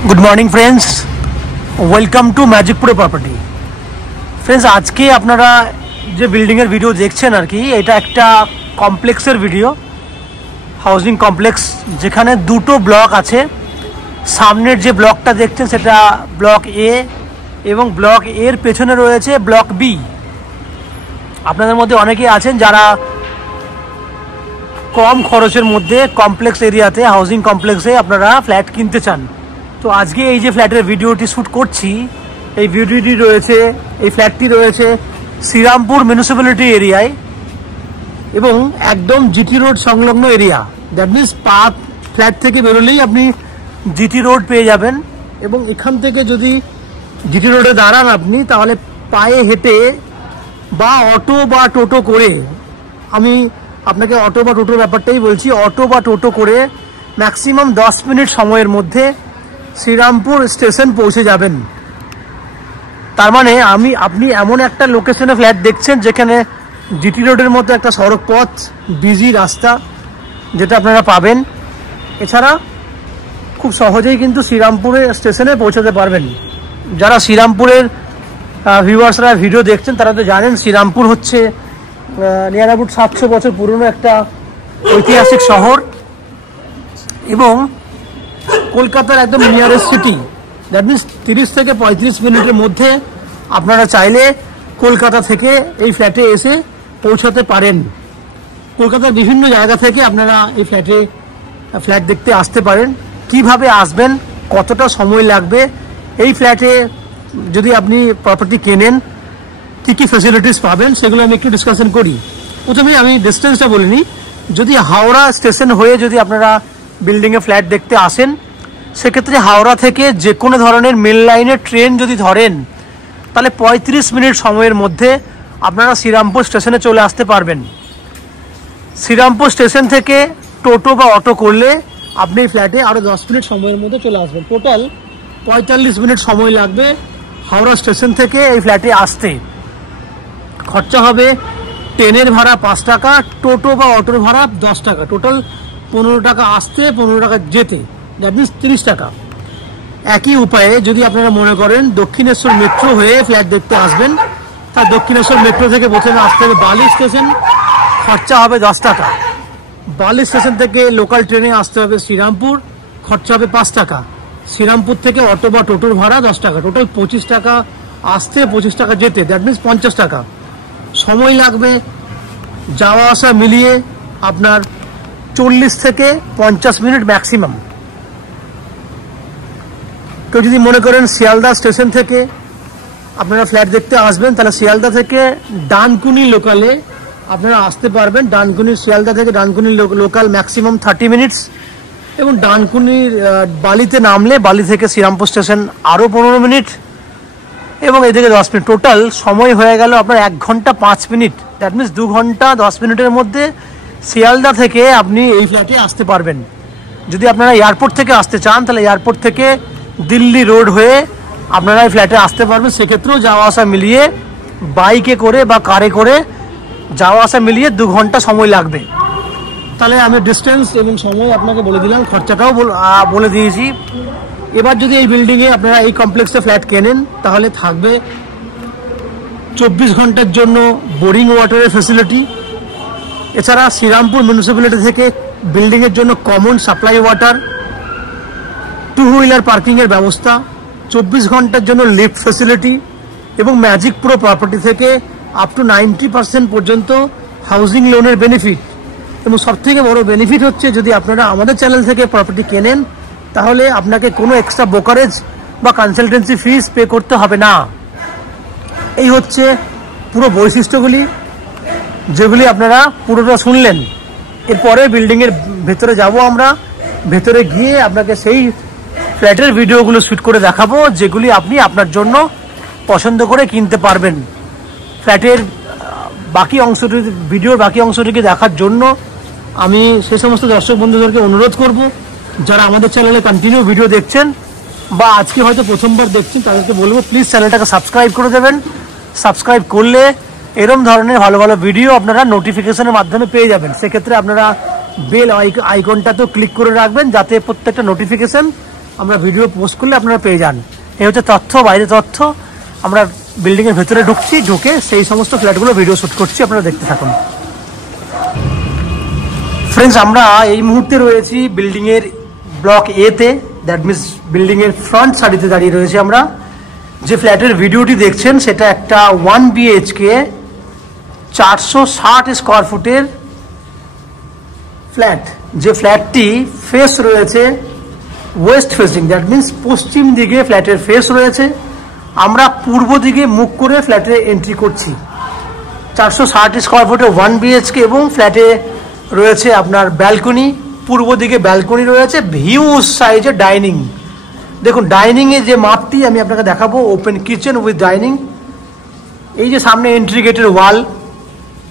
Good morning friends, welcome to मैजिकपुरे property. Friends, आज के अपनारा जो बिल्डिंगेर भिडियो देखছেন আর কি, এটা একটা কমপ্লেক্সের ভিডিও। হাউজিং কমপ্লেক্স যেখানে দুটো ব্লক আছে। সামনের যে ব্লকটা দেখছেন সেটা ব্লক এ এবং ব্লক এর পেছনে রয়েছে ব্লক বি। আপনাদের মধ্যে অনেকেই আছেন যারা কম খরচের মধ্যে কমপ্লেক্স এরিয়াতে হাউজিং কমপ্লেক্সে আপনারা ফ্ল্যাট কিনতে চান। তো আজকে এই যে ফ্ল্যাটের ভিডিওটি শ্যুট করছি, এই ভিডিওটি রয়েছে, এই ফ্ল্যাটটি রয়েছে শ্রীরামপুর মিউনিসিপ্যালিটি এরিয়ায় এবং একদম জিটি রোড সংলগ্ন area. That means park flat থেকে বেরোলেই আপনি জিটি রোড পেয়ে যাবেন এবং এখান থেকে যদি জিটি রোডে দাঁড়ান আপনি, তাহলে পায়ে হেঁটে বা অটো বা টোটো করে, আমি আপনাকে অটো বা টোটোর ব্যাপারটাই বলছি, অটো বা টোটো করে ম্যাক্সিমাম 10 মিনিট সময়ের মধ্যে শ্রীরামপুর স্টেশন পৌঁছে যাবেন। তার মানে আপনি এমন একটা লোকেশনে ফ্ল্যাট দেখছেন যেখানে জিটি রোডের মতো একটা সড়ক পথ, বিজি রাস্তা যেটা আপনারা পাবেন। এছাড়া খুব সহজেই কিন্তু শ্রীরামপুরে স্টেশনে পৌঁছাতে পারবেন। যারা শ্রীরামপুরের ভিউয়ার্সরা ভিডিও দেখছেন তারা তো জানেন শ্রীরামপুর হচ্ছে নিয়ার অ্যাবাউট 700 বছর পুরনো একটা ঐতিহাসিক শহর এবং কলকাতার একদম নিয়ারেস্ট সিটি। দ্যাট মিনস 30 থেকে 35 মিনিটের মধ্যে আপনারা চাইলে কলকাতা থেকে এই ফ্ল্যাটে এসে পৌঁছাতে পারেন। কলকাতার বিভিন্ন জায়গা থেকে আপনারা এই ফ্ল্যাট দেখতে আসতে পারেন। কিভাবে আসবেন, কতটা সময় লাগবে, এই ফ্ল্যাটে যদি আপনি প্রপার্টি কেনেন কী কী ফ্যাসিলিটিস পাবেন সেগুলো আমি একটু ডিসকাশন করি। প্রথমে আমি ডিস্টেন্সটা বলিনি। যদি হাওড়া স্টেশন হয়ে যদি আপনারা বিল্ডিংয়ে ফ্ল্যাট দেখতে আসেন, সেক্ষেত্রে হাওড়া থেকে যে কোনো ধরনের মেল লাইনের ট্রেন যদি ধরেন, তাহলে 35 মিনিট সময়ের মধ্যে আপনারা শ্রীরামপুর স্টেশনে চলে আসতে পারবেন। শ্রীরামপুর স্টেশন থেকে টোটো বা অটো করলে আপনি ফ্ল্যাটে আরও 10 মিনিট সময়ের মধ্যে চলে আসবেন। টোটাল 45 মিনিট সময় লাগবে হাওড়া স্টেশন থেকে এই ফ্ল্যাটে আসতে। খরচা হবে ট্রেনের ভাড়া 5 টাকা, টোটো বা অটোর ভাড়া 10 টাকা, টোটাল 15 টাকা আসতে, 15 টাকা যেতে, দ্যাট মিনস 30 টাকা। একই উপায়ে যদি আপনারা মনে করেন দক্ষিণেশ্বর মেট্রো হয়ে ফ্ল্যাট দেখতে আসবেন, তা দক্ষিণেশ্বর মেট্রো থেকে প্রথমে আসতে হবে বালি স্টেশন, খরচা হবে 10 টাকা। বালি স্টেশন থেকে লোকাল ট্রেনে আসতে হবে শ্রীরামপুর, খরচা হবে 5 টাকা। শ্রীরামপুর থেকে অটো বা টোটোর ভাড়া 10 টাকা, টোটাল 25 টাকা আসতে, 25 টাকা যেতে, দ্যাট মিনস 50 টাকা। সময় লাগবে যাওয়া আসা মিলিয়ে আপনার 40 থেকে 50 মিনিট ম্যাক্সিমাম। কেউ যদি মনে করেন শিয়ালদা স্টেশন থেকে আপনারা ফ্ল্যাট দেখতে আসবেন, তাহলে শিয়ালদা থেকে ডানকুনি লোকালে আপনারা আসতে পারবেন। শিয়ালদা থেকে ডানকুনি লোকাল ম্যাক্সিমাম 30 মিনিটস এবং ডানকুনির বালিতে নামলে বালি থেকে শ্রীরামপুর স্টেশন আরও 15 মিনিট এবং এদিকে 10 মিনিট। টোটাল সময় হয়ে গেল আপনার 1 ঘন্টা 5 মিনিট। দ্যাট মিনস 2 ঘন্টা 10 মিনিটের মধ্যে শিয়ালদা থেকে আপনি এই ফ্ল্যাটে আসতে পারবেন। যদি আপনারা এয়ারপোর্ট থেকে আসতে চান, তাহলে এয়ারপোর্ট থেকে দিল্লি রোড হয়ে আপনারা এই ফ্ল্যাটে আসতে পারবেন। সেক্ষেত্রেও যাওয়া আসা মিলিয়ে বাইকে করে বা কারে করে যাওয়া আসা মিলিয়ে 2 ঘন্টা সময় লাগবে। তাহলে আমি ডিস্টেন্স এবং সময় আপনাকে বলে দিলাম, খরচাটাও বলে দিয়েছি। এবার যদি এই বিল্ডিংয়ে আপনারা এই কমপ্লেক্সে ফ্ল্যাট কেনেন, তাহলে থাকবে 24 ঘন্টার জন্য বোরিং ওয়াটারের ফেসিলিটি। এছাড়া শ্রীরামপুর মিউনিসিপ্যালিটি থেকে বিল্ডিংয়ের জন্য কমন সাপ্লাই ওয়াটার, 2 হুইলার পার্কিংয়ের ব্যবস্থা, 24 ঘন্টার জন্য লিফট ফেসিলিটি এবং ম্যাজিকপুরে প্রপার্টি থেকে আপ টু 90% পর্যন্ত হাউজিং লোনের বেনিফিট। এবং সবথেকে বড় বেনিফিট হচ্ছে, যদি আপনারা আমাদের চ্যানেল থেকে প্রপার্টি কেনেন, তাহলে আপনাকে কোনো এক্সট্রা ব্রোকারেজ বা কনসালটেন্সি ফিস পে করতে হবে না। এই হচ্ছে পুরো বৈশিষ্ট্যগুলি, যেগুলি আপনারা পুরোটা শুনলেন। এরপরে বিল্ডিংয়ের ভেতরে যাব আমরা, ভেতরে গিয়ে আপনাকে সেই ফ্ল্যাটের ভিডিওগুলো শ্যুট করে দেখাবো, যেগুলি আপনি আপনার জন্য পছন্দ করে কিনতে পারবেন। ফ্ল্যাটের ভিডিওর বাকি অংশটিকে দেখার জন্য আমি সেই সমস্ত দর্শক বন্ধুদেরকে অনুরোধ করব, যারা আমাদের চ্যানেলে কন্টিনিউ ভিডিও দেখছেন বা আজকে হয়তো প্রথমবার দেখছেন, তাদেরকে বলবো প্লিজ চ্যানেলটাকে সাবস্ক্রাইব করে দেবেন। সাবস্ক্রাইব করলে এরম ধরনের ভালো ভালো ভিডিও আপনারা নোটিফিকেশনের মাধ্যমে পেয়ে যাবেন। সেক্ষেত্রে আপনারা বেল আইকনটা তো ক্লিক করে রাখবেন, যাতে প্রত্যেকটা নোটিফিকেশন আমরা ভিডিও পোস্ট করলে আপনারা পেয়ে যান। এই হচ্ছে তথ্য, বাইরে তথ্য। আমরা বিল্ডিংয়ের ভেতরে ঢুকে সেই সমস্ত ফ্ল্যাটগুলো ভিডিও শ্যুট করছি, আপনারা দেখতে থাকুন। ফ্রেন্ডস, আমরা এই মুহূর্তে রয়েছি বিল্ডিংয়ের ব্লক এতে, দ্যাট মিনস বিল্ডিংয়ের ফ্রন্ট সারিতে দাঁড়িয়ে রয়েছি আমরা। যে ফ্ল্যাটের ভিডিওটি দেখছেন সেটা একটা 1 BHK 460 স্কোয়ার ফুটের ফ্ল্যাট। যে ফ্ল্যাটটি ফেস রয়েছে ওয়েস্ট ফেসিং, দ্যাট মিনস পশ্চিম দিকে ফ্ল্যাটের ফেস রয়েছে। আমরা পূর্ব দিকে মুখ করে ফ্ল্যাটে এন্ট্রি করছি। 460 স্কোয়ার ফুটে 1 BHK এবং ফ্ল্যাটে রয়েছে আপনার ব্যালকনি, পূর্ব দিকে ব্যালকনি রয়েছে, হিউজ সাইজের ডাইনিং। দেখুন ডাইনিংয়ে যে মাপটি আমি আপনাকে দেখাবো, ওপেন কিচেন উইথ ডাইনিং। এই যে সামনে এন্ট্রি গেটের ওয়াল,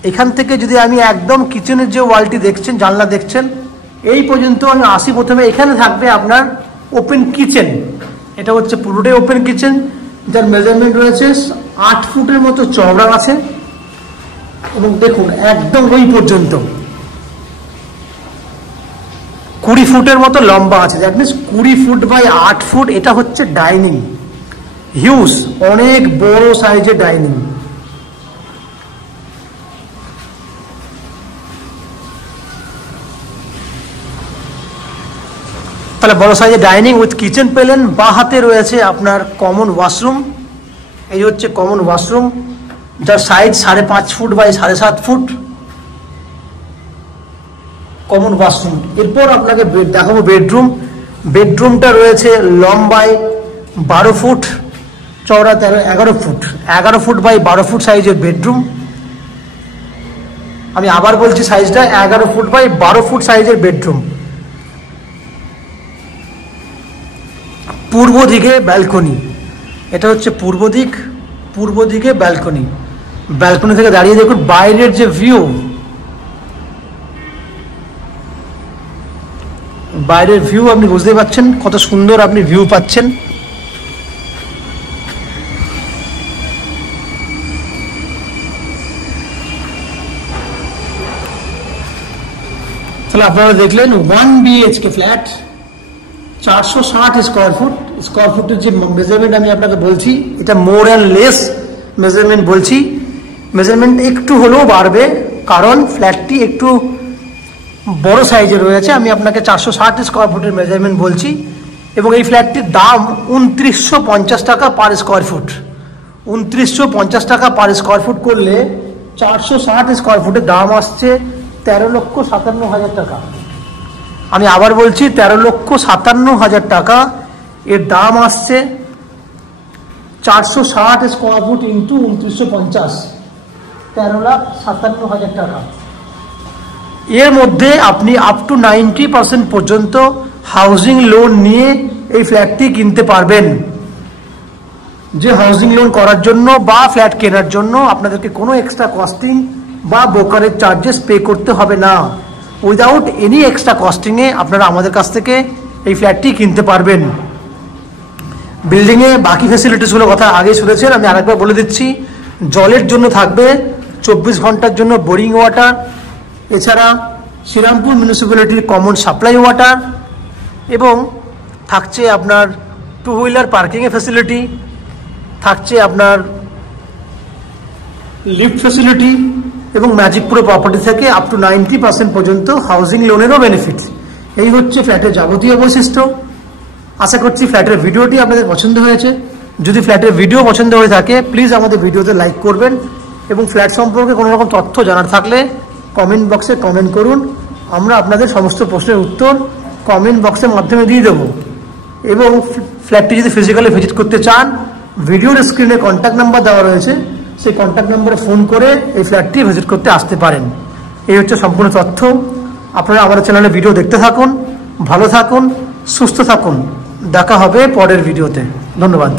এখান থেকে যদি আমি একদম কিচেনের যে ওয়ালটি দেখছেন, জানলা দেখছেন, এই পর্যন্ত আমি আসি। প্রথমে এখানে থাকবে আপনার ওপেন কিচেন। এটা হচ্ছে পুরোটাই ওপেন কিচেন, যার মেজারমেন্ট রয়েছে 8 ফুটের মতো চওড়া আছে। এবং দেখুন একদম ওই পর্যন্ত 20 ফুটের মতো লম্বা আছে, that means 20 feet by 8 feet. এটা হচ্ছে ডাইনিং, হিউজ, অনেক বড় সাইজের ডাইনিং। তাহলে বড় সাইজের ডাইনিং উইথ কিচেন পেলেন। বাঁ হাতে রয়েছে আপনার কমন ওয়াশরুম। এই হচ্ছে কমন ওয়াশরুম, যার size 5.5 feet by 7.5 feet common washroom. এরপর আপনাকে দেখাবো বেডরুম। বেডরুমটা রয়েছে লম্বায় 12 ফুট, চওড়া 11 ফুট, 11 ফুট বাই 12 ফুট সাইজের বেডরুম। আমি আবার বলছি সাইজটা 11 ফুট বাই 12 ফুট সাইজের বেডরুম। পূর্ব দিকে ব্যালকনি, এটা হচ্ছে পূর্ব দিক, পূর্ব দিকে ব্যালকনি। ব্যালকনি থেকে দাঁড়িয়ে দেখুন বাইরের যে ভিউ, বাইরের ভিউ আপনি বুঝতে পারছেন কত সুন্দর আপনি ভিউ পাচ্ছেন। তাহলে আপনারা দেখলেন 1 BHK flat, 460 square foot. Square ফুটের যে মেজারমেন্ট আমি আপনাকে বলছি, এটা মোর অ্যান্ড লেস মেজারমেন্ট বলছি। মেজারমেন্ট একটু হলেও বাড়বে, কারণ ফ্ল্যাটটি একটু বড় সাইজে রয়েছে। আমি আপনাকে 460 স্কোয়ার ফুটের মেজারমেন্ট বলছি। এবং এই ফ্ল্যাটটির দাম 2950 টাকা পার স্কোয়ার ফুট। 2950 টাকা পার স্কোয়ার ফুট করলে 460 স্কোয়ার ফুটের দাম আসছে 13,57,000 টাকা। আমি আবার বলছি 13,57,000 টাকা এর দাম আসছে। 460 স্কোয়ার ফুট ইন্টু 2950, 13,57,000 টাকা। এর মধ্যে আপনি আপ টু 90% পর্যন্ত হাউজিং লোন নিয়ে এই ফ্ল্যাটটি কিনতে পারবেন। যে হাউজিং লোন করার জন্য বা ফ্ল্যাট কেনার জন্য আপনাদেরকে কোনো এক্সট্রা কস্টিং বা ব্রোকারেজ চার্জেস পে করতে হবে না। উইদাউট এনি এক্সট্রা কস্টিংয়ে আপনারা আমাদের কাছ থেকে এই ফ্ল্যাটটি কিনতে পারবেন। বিল্ডিংয়ে বাকি ফ্যাসিলিটিসগুলো কথা আগে শুনেছেন, আমি আরেকবার বলে দিচ্ছি। জলের জন্য থাকবে 24 ঘন্টার জন্য বোরিং ওয়াটার, এছাড়া শ্রীরামপুর মিউনিসিপ্যালিটির কমন সাপ্লাই ওয়াটার, এবং থাকছে আপনার 2 হুইলার পার্কিংয়ের ফ্যাসিলিটি, থাকছে আপনার লিফট ফ্যাসিলিটি, এবং ম্যাজিকপুর প্রপার্টি থেকে আপ টু 90% পর্যন্ত হাউজিং লোনেরও বেনিফিট। এই হচ্ছে ফ্ল্যাটের যাবতীয় বৈশিষ্ট্য। আশা করছি ফ্ল্যাটের ভিডিওটি আপনাদের পছন্দ হয়েছে। যদি ফ্ল্যাটের ভিডিও পছন্দ হয়ে থাকে প্লিজ আমাদের ভিডিওতে লাইক করবেন, এবং ফ্ল্যাট সম্পর্কে কোনো রকম তথ্য জানার থাকলে কমেন্ট বক্সে কমেন্ট করুন। আমরা আপনাদের সমস্ত প্রশ্নের উত্তর কমেন্ট বক্সের মাধ্যমে দিয়ে দেবো। এবং ফ্ল্যাটটি যদি ফিজিক্যালি ভিজিট করতে চান, ভিডিওর স্ক্রিনে কন্ট্যাক্ট নাম্বার দেওয়া রয়েছে, সেই কন্ট্যাক্ট নাম্বারে ফোন করে এই ফ্ল্যাটটি ভিজিট করতে আসতে পারেন। এই হচ্ছে সম্পূর্ণ তথ্য। আপনারা আমাদের চ্যানেলে ভিডিও দেখতে থাকুন, ভালো থাকুন, সুস্থ থাকুন। দেখা হবে পরের ভিডিওতে। ধন্যবাদ।